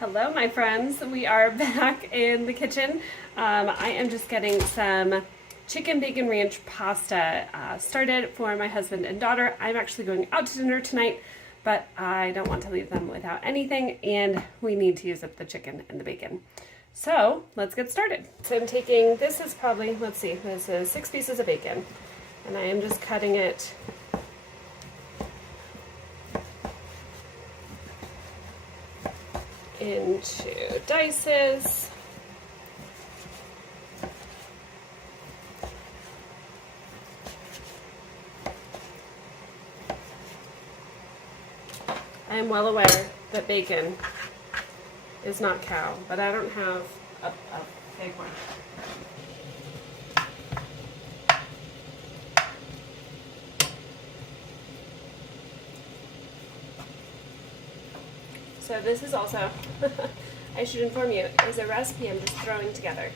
Hello, my friends. We are back in the kitchen. I am just getting some chicken bacon ranch pasta started for my husband and daughter. I'm actually going out to dinner tonight, but I don't want to leave them without anything, and we need to use up the chicken and the bacon. So let's get started. So I'm taking, this is probably, let's see, this is 6 pieces of bacon, and I am just cutting it into dices. I'm well aware that bacon is not cow, but I don't have a big one. So this is also, I should inform you, is a recipe I'm just throwing together.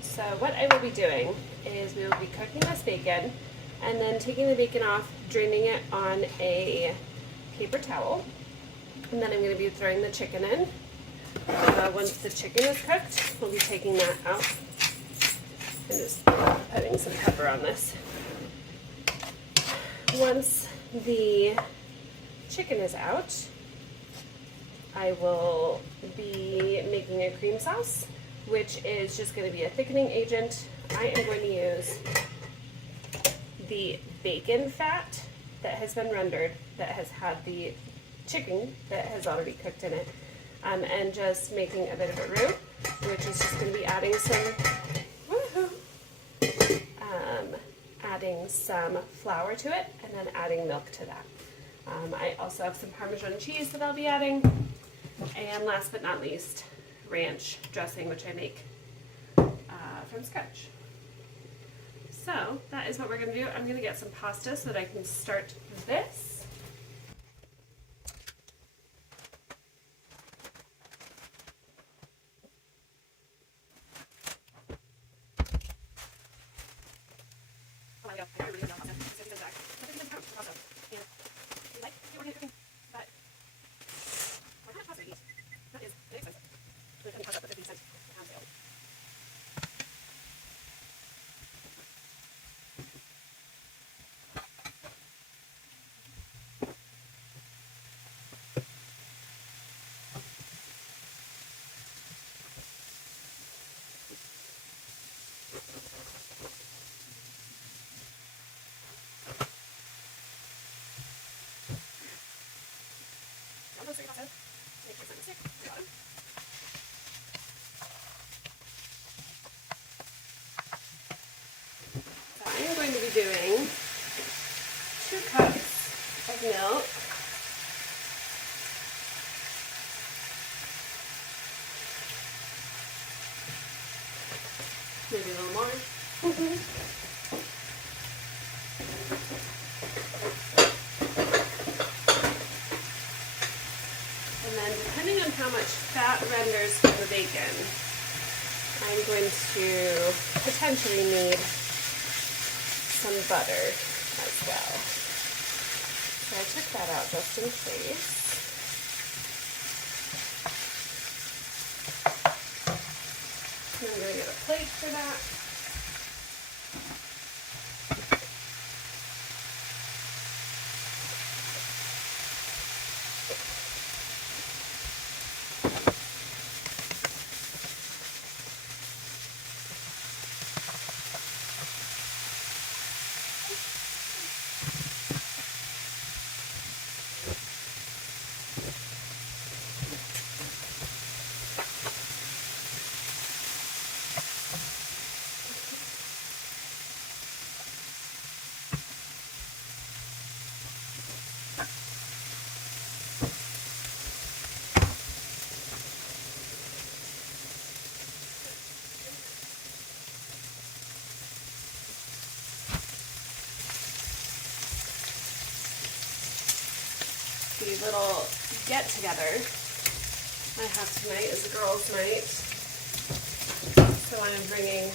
So what I will be doing is we will be cooking this bacon and then taking the bacon off, draining it on a paper towel, and then I'm going to be throwing the chicken in. Once the chicken is cooked, we'll be taking that out and just putting some pepper on this. Once the chicken is out, I will be making a cream sauce, which is just going to be a thickening agent. I am going to use the bacon fat that has been rendered, that has had the chicken that has already cooked in it, and just making a bit of a roux, which is just going to be adding some flour to it, and then adding milk to that. I also have some Parmesan cheese that I'll be adding. And last but not least, ranch dressing, which I make from scratch. So that is what we're going to do. I'm going to get some pasta so that I can start this. I'm going to be doing 2 cups of milk, maybe a little more. And then depending on how much fat renders from the bacon, I'm going to potentially need some butter as well. So I took that out just in case. And I'm going to get a plate for that. The little get-together I have tonight is a girls' night, so I'm bringing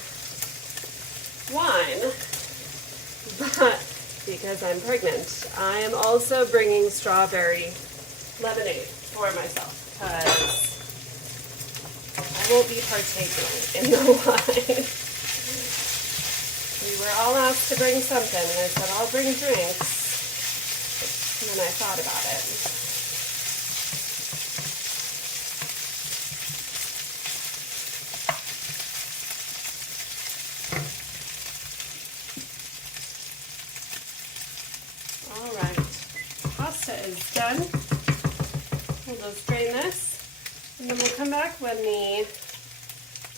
wine, but because I'm pregnant, I am also bringing strawberry lemonade for myself. because I won't be partaking in the wine. We were all asked to bring something, and I said, I'll bring drinks. And then I thought about it. All right, pasta is done. We'll just drain this, and then we'll come back when the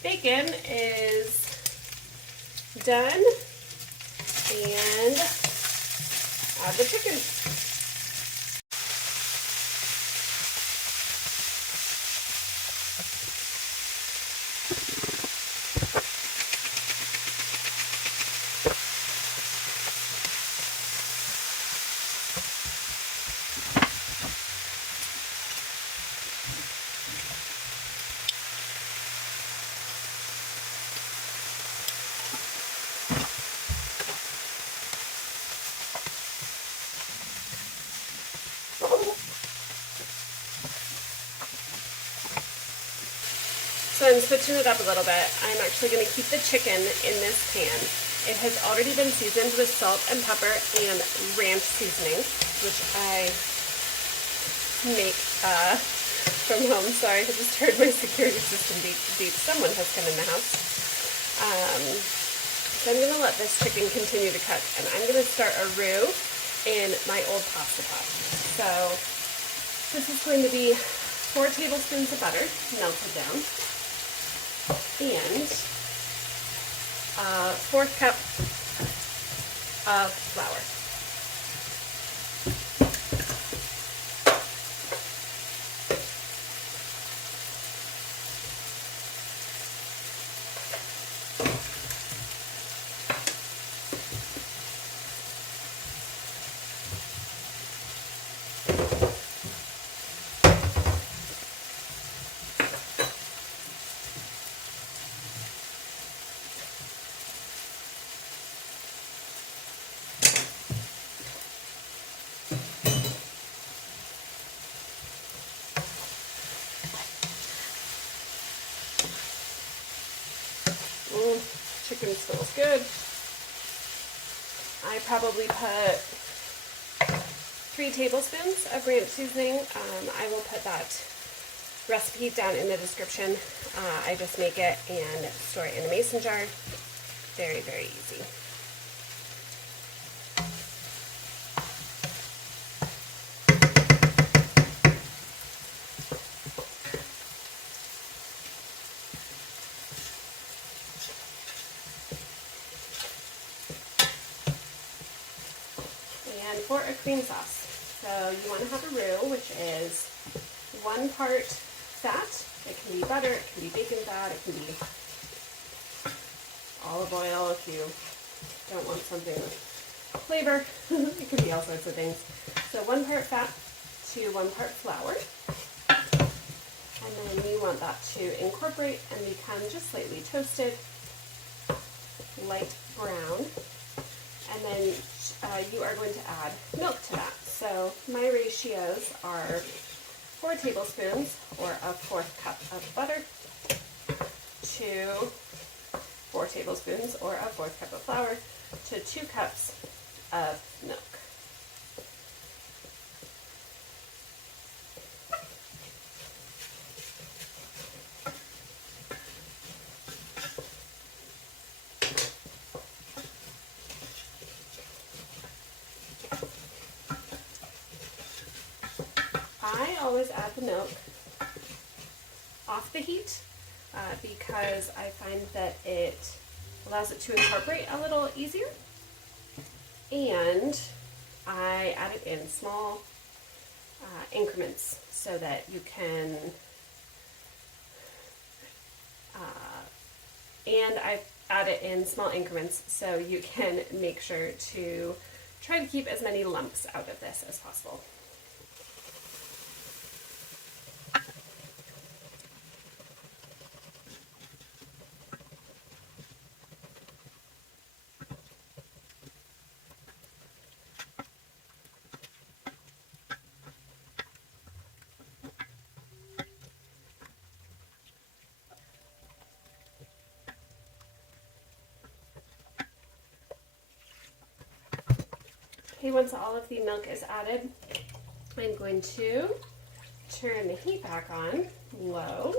bacon is done and add the chicken. So I'm switching it up a little bit. I'm actually going to keep the chicken in this pan. It has already been seasoned with salt and pepper and ranch seasoning, which I make from home. Sorry, I just heard my security system beep. Someone has come in the house. So I'm going to let this chicken continue to cook, and I'm going to start a roux in my old pasta pot. So this is going to be 4 tablespoons of butter melted down, and a 1/4 cup of flour. Chicken smells good. I probably put 3 tablespoons of ranch seasoning. I will put that recipe down in the description. I just make it and store it in a mason jar. Very, very easy. And for a cream sauce, so you want to have a roux, which is 1 part fat. It can be butter, it can be bacon fat, it can be olive oil if you don't want something with flavor. It could be all sorts of things. So 1 part fat to 1 part flour. And then you want that to incorporate and become just slightly toasted, light brown. And then you are going to add milk to that. So my ratios are 4 tablespoons, or a 1/4 cup of butter, to 4 tablespoons, or a 1/4 cup of flour, to 2 cups of milk. I always add the milk off the heat because I find that it allows it to incorporate a little easier, and I add it in small increments so that you can, and I add it in small increments so you can make sure to try to keep as many lumps out of this as possible. Okay, once all of the milk is added, I'm going to turn the heat back on low.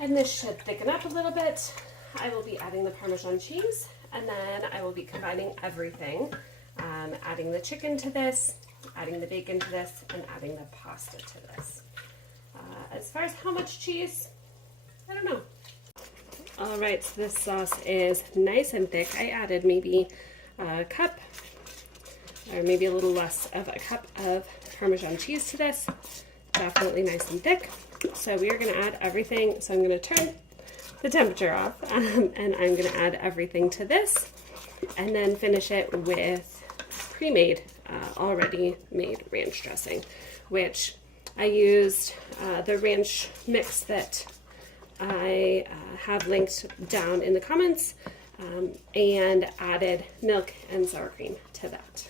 And this should thicken up a little bit. I will be adding the Parmesan cheese, and then I will be combining everything. Adding the chicken to this, adding the bacon to this, and adding the pasta to this. As far as how much cheese, I don't know. All right, so this sauce is nice and thick. I added maybe a cup, or maybe a little less of a cup of Parmesan cheese to this. Definitely nice and thick. So we are going to add everything. So I'm going to turn the temperature off, and I'm going to add everything to this, and then finish it with pre-made, already made ranch dressing, which I used the ranch mix that I have linked down in the comments, and added milk and sour cream to that.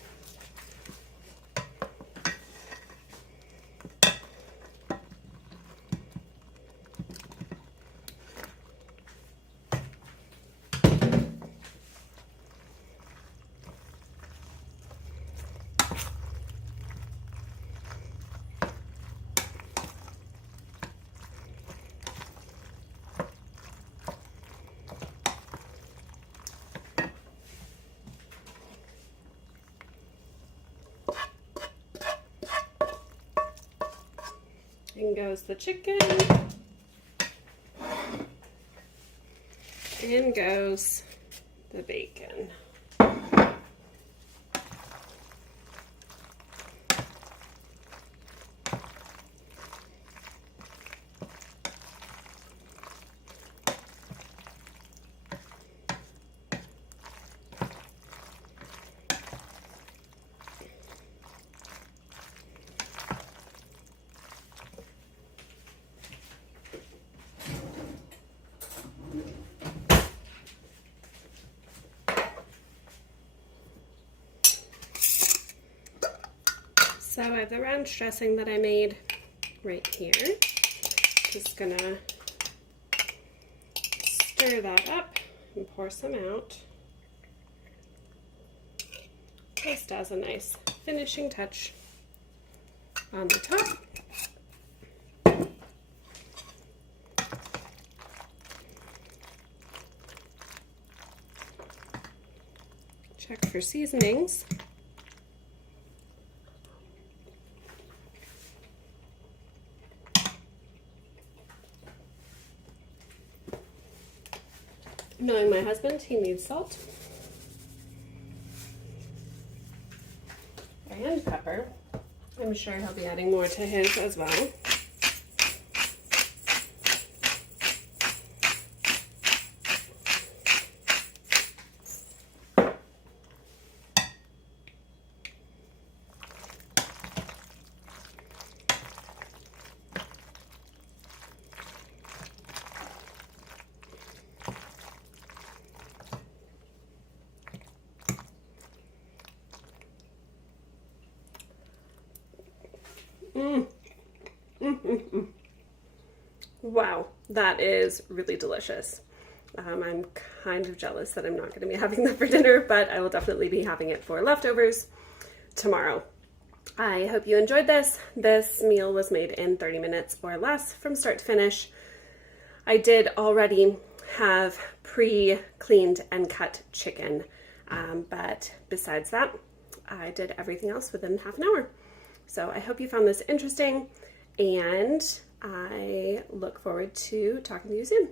In goes the chicken. In goes the bacon. So I have the ranch dressing that I made right here. Just gonna stir that up and pour some out, just as a nice finishing touch on the top. Check for seasonings. Knowing my husband, he needs salt and pepper. I'm sure he'll be adding more to his as well. Wow, that is really delicious. I'm kind of jealous that I'm not going to be having that for dinner, but I will definitely be having it for leftovers tomorrow. I hope you enjoyed this. This meal was made in 30 minutes or less from start to finish. I did already have pre-cleaned and cut chicken, but besides that, I did everything else within half an hour. So I hope you found this interesting, and I look forward to talking to you soon.